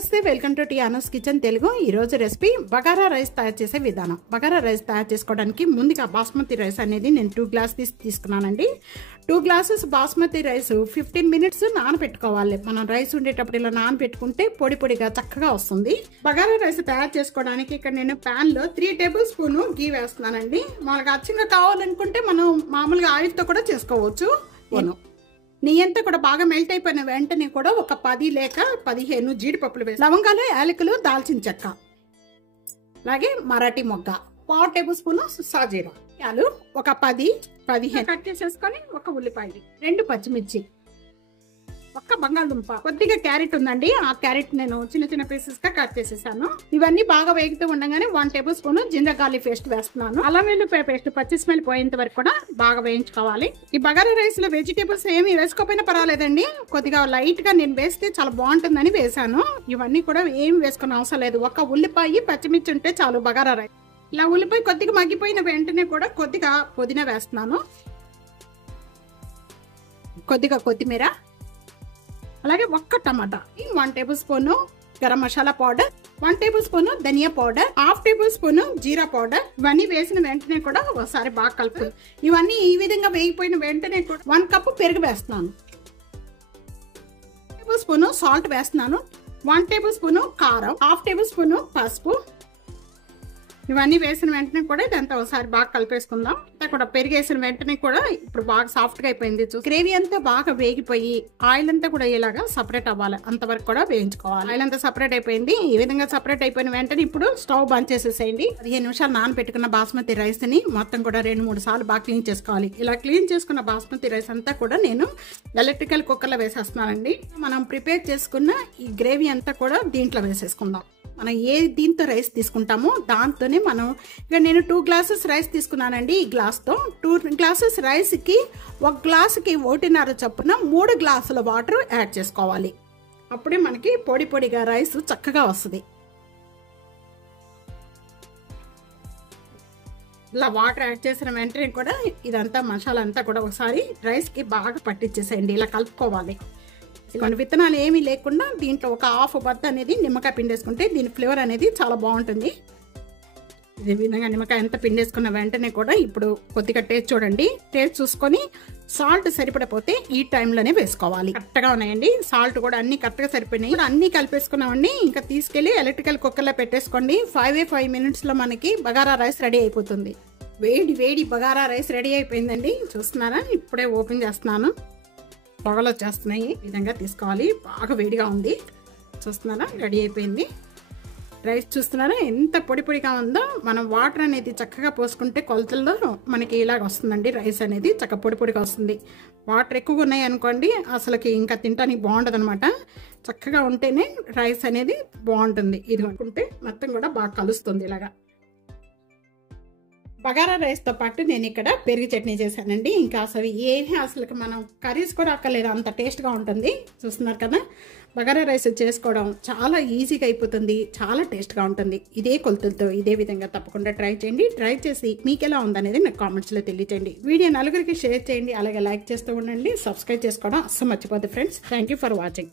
నమస్తే, welcome to టియానోస్ kitchen Telugu. ఈరోజు recipe bagara rice తయారు చేసే విధానం. బగారా రైస్ తయారు చేసుకోవడానికి ముందుగా బాస్మతి రైస్ అనేది నేను 2 గ్లాసెస్ తీసుకున్నానండి. 2 గ్లాసెస్ బాస్మతి రైస్ 15 మినిట్స్ నానబెట్టుకోవాలి. మనం రైస్ ఉండేటప్పుడు ఇలా నానబెట్టుకుంటే పొడి పొడిగా చక్కగా వస్తుంది. బగారా రైస్ తయారు చేసుకోవడానికి ఇక్కడ నేను ప్యాన్ లో 3 టేబుల్ స్పూన్ గీ వేస్తున్నానండి. మనకు అచ్చంగా కావాలనుకుంటే మనం మామూలుగా ఆయిల్తో కూడా చేసుకోవచ్చు. నెయ్యి అంతా కూడా బాగా మెల్ట్ అయిపోయిన వెంటనే కూడా ఒక 10 లేక 15 జీడిపప్పులు వేసి, లవంగాలు, యాలకులు, దాల్చిన చెక్క, అలాగే మరాఠీ మొగ్గ, 1/4 టేబుల్ స్పూన్ సాజీరా, ఒక 10-15 కట్ చేసేసుకొని, ఒక ఉల్లిపాయ, 2 పచ్చిమిర్చి, ఒక్క బంగాళదుంప, కొద్దిగా క్యారెట్ ఉందండి. ఆ క్యారెట్ నేను చిన్న చిన్న పీసెస్ గా కట్ చేసేసాను. ఇవన్నీ బాగా వేగుతూ ఉండగానే 1 tablespoon ginger garlic paste వేస్తున్నాను. అల్లం వెల్లుల్లి పేస్ట్ పచ్చి స్మెల్ పోయేంత వరకు కూడా బాగా వేయించుకోవాలి. ఈ బగారా రైస్ లో వెజిటేబుల్స్ ఏమి వేసుకోకపోయినా పర్వాలేదండి, కొద్దిగా లైట్ గా నేను వేస్తే చాలా బాగుంటుందని వేసాను. ఇవన్నీ కూడా ఏమి వేసుకునే అవసరం లేదు. ఒక ఉల్లిపాయ, పచ్చిమిర్చి ఉంటే చాలు బగారా రైస్. ఇలా ఉల్లిపాయ కొద్దిగా మగ్గిపోయిన వెంటనే కూడా కొద్దిగా పుదీనా వేస్తున్నాను, కొద్దిగా కొత్తిమీర, అలాగే ఒక్క టమాటా, 1 tablespoon garam masala powder, 1 tablespoon ధనియా పౌడర్, 1/2 టేబుల్ స్పూన్ జీరా పౌడర్. ఇవన్నీ వేసిన వెంటనే కూడా ఒకసారి బాగా కలుపు. ఇవన్నీ ఈ విధంగా వేగిపోయిన వెంటనే కూడా 1 కప్పు పెరుగు వేస్తున్నాను, 1 టేబుల్ స్పూన్ సాల్ట్ వేస్తున్నాను, 1 టేబుల్ స్పూన్ కారం, 1/2 టేబుల్ స్పూన్ పసుపు. ఇవన్నీ వేసిన వెంటనే కూడా ఇదంతా ఒకసారి బాగా కలిపేసుకుందాం. కూడా పెరిగేసిన వెంటనే కూడా ఇప్పుడు బాగా సాఫ్ట్ గా అయిపోయింది. గ్రేవీ అంతా బాగా వేగిపోయి ఆయిల్ అంతా కూడా ఇలాగా సపరేట్ అవ్వాలి, అంతవరకు కూడా వేయించుకోవాలి. ఆయిల్ అంతా సపరేట్ అయిపోయింది. ఈ విధంగా సపరేట్ అయిపోయిన వెంటనే ఇప్పుడు స్టవ్ బంద్ చేసేసేయండి. 15 నిమిషాలు నానబెట్టుకున్న బాస్మతి రైస్ ని మొత్తం కూడా 2-3 సార్లు బాగా క్లీన్ చేసుకోవాలి. ఇలా క్లీన్ చేసుకున్న బాస్మతి రైస్ అంతా కూడా నేను ఎలక్ట్రికల్ కుక్కర్ లో వేసేస్తున్నానండి. మనం ప్రిపేర్ చేసుకున్న ఈ గ్రేవీ అంతా కూడా దీంట్లో వేసేసుకుందాం. మనం ఏ దీంతో రైస్ తీసుకుంటామో దాంతోనే మనం, ఇక నేను 2 గ్లాసెస్ రైస్ తీసుకున్నానండి. ఈ గ్లాస్తో 2 గ్లాసెస్ రైస్కి 1 గ్లాసుకి 1.5 చొప్పున 3 గ్లాసుల వాటర్ యాడ్ చేసుకోవాలి. అప్పుడే మనకి పొడి పొడిగా రైస్ చక్కగా వస్తుంది. ఇలా వాటర్ యాడ్ చేసిన వెంటనే కూడా ఇదంతా మసాలా అంతా కూడా ఒకసారి రైస్కి బాగా పట్టించేసేయండి. ఇలా కలుపుకోవాలి. కొన్ని విత్తనాలు ఏమీ లేకుండా దీంట్లో ఒక 1/2 బద్ద అనేది నిమ్మకాయ పిండేసుకుంటే దీని ఫ్లేవర్ అనేది చాలా బాగుంటుంది. ఇదే విధంగా నిమ్మకాయ అంతా పిండేసుకున్న వెంటనే కూడా ఇప్పుడు కొద్దిగా టేస్ట్ చూడండి. టేస్ట్ చూసుకొని సాల్ట్ సరిపడపోతే ఈ టైంలోనే వేసుకోవాలి. కరెక్ట్గా ఉన్నాయండి. సాల్ట్ కూడా అన్ని కరెక్ట్గా సరిపోయినాయి. అన్ని కలిపేసుకున్నామండి. ఇంకా తీసుకెళ్లి ఎలక్ట్రికల్ కుక్కర్లో పెట్టేసుకోండి. 5 మినిట్స్ లో మనకి బగారా రైస్ రెడీ అయిపోతుంది. వేడి వేడి బగారా రైస్ రెడీ అయిపోయిందండి. చూస్తున్నారా, ఇప్పుడే ఓపెన్ చేస్తున్నాను. పొగలు వచ్చేస్తున్నాయి. ఈ విధంగా తీసుకోవాలి. బాగా వేడిగా ఉంది. చూస్తున్నారా, రెడీ అయిపోయింది. రైస్ చూస్తున్నారా ఎంత పొడి పొడిగా ఉందో. మనం వాటర్ అనేది చక్కగా పోసుకుంటే కొలతల్లో మనకి ఇలాగ వస్తుందండి. రైస్ అనేది చక్కగా పొడి పొడిగా వస్తుంది. వాటర్ ఎక్కువగా ఉన్నాయి అనుకోండి, అసలుకి ఇంకా తినడానికి బాగుంటుంది అనమాట. చక్కగా ఉంటేనే రైస్ అనేది బాగుంటుంది. ఇది అనుకుంటే మొత్తం కూడా బాగా కలుస్తుంది. ఇలాగా బగారా రైస్తో పాటు నేను ఇక్కడ పెరుగు చట్నీ చేశానండి. ఇంకా అసలు మనం కర్రీస్ కూడా అక్కర్లేదు, అంత టేస్ట్గా ఉంటుంది. చూస్తున్నారు కదా, బగారా రైస్ చేసుకోవడం చాలా ఈజీగా అయిపోతుంది, చాలా టేస్ట్గా ఉంటుంది. ఇదే కొలతలతో ఇదే విధంగా తప్పకుండా ట్రై చేయండి. ట్రై చేసి మీకు ఎలా ఉందనేది నాకు కామెంట్స్లో తెలియచేయండి. వీడియో నలుగురికి షేర్ చేయండి, అలాగే లైక్ చేస్తూ ఉండండి. సబ్స్క్రైబ్ చేసుకోవడం అస్సలు మర్చిపోద్దు friends. Thank you for watching.